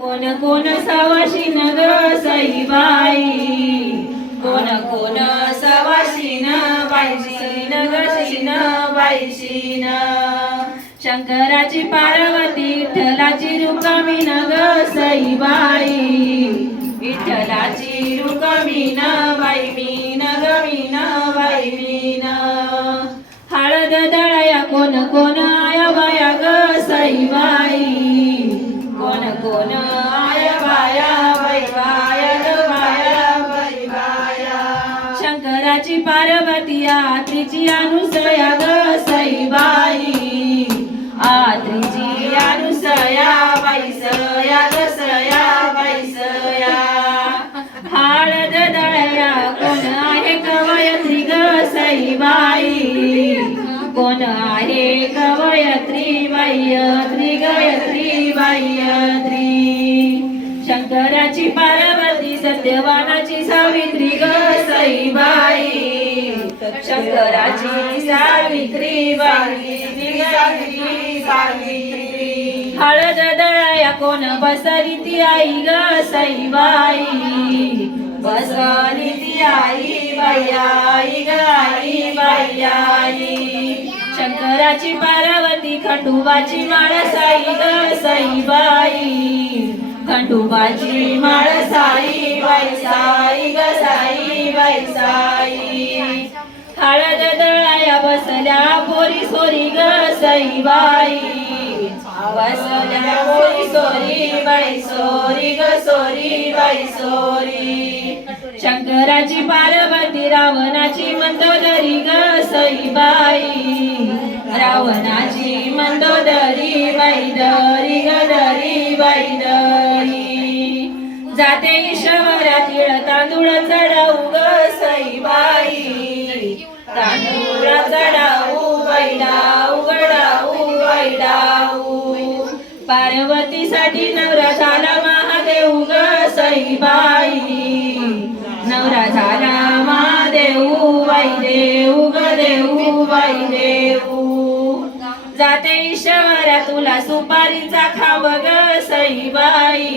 कोण कोण सवाशीन ग सईबाई, कोण कोण सवाशीन बाईशीन ग शीन बाईशीन. शंकराची पार्वती विठ्ठलाची रुक्मिण ग सईबाई, विठ्ठलाची रुक्मिण बाई मीन ग मीन बाई मीन. हळद दळया कोण कोण आया बाया ग सईबाई, कोण कोण आया बाया बाई बाया ग बाया बाई बाया. शंकराची पार्वती आत्रीची अनुसया ग सईबाई, आत्रीची अनुसया बाई सया ग सया बाई सया. हळद दळया कोण आहे कवयत्री ग सईबाई, कोण आहे कवयत्री बायत्री गयत्री बायत्री. शंकराची पार्वती सत्यवानाची सावित्री ग सईबाई, शंकराची सावित्री बाई सावित्री. हळद दळया कोण बसली ती आई ग सईबाई, बसली ती आई बाई आई ग आई बाई आई. शंकराची पार्वती खंडोबाची माळ साई ग सईबाई, खंडोबाची माळ साई बाई साई ग साई बाई साई. हळद दळाया बसल्या पोरी सोरी ग सईबाई, बसल्या पोरी सोरी बाई सोरी ग सोरी बाई सोरी. शंकराची पार्वती रावणाची मंदोदरी ग सईबाई, रावणाची मंदोदरी बाई दरी ग दरी बाई दरी. जाते ईश्वरा तिळ तांदूळ चढाऊ ग सईबाई, तांदूळ चढाऊ बाई डाऊ गडाऊ बाई डाऊ. पार्वतीसाठी नवरा झाला महादेव ग सईबाई, नवरा झाला महादेव बाई देऊ ग देऊ बाई देऊ. जाते ईश्वरा तुला सुपारीचा खाव ग सईबाई,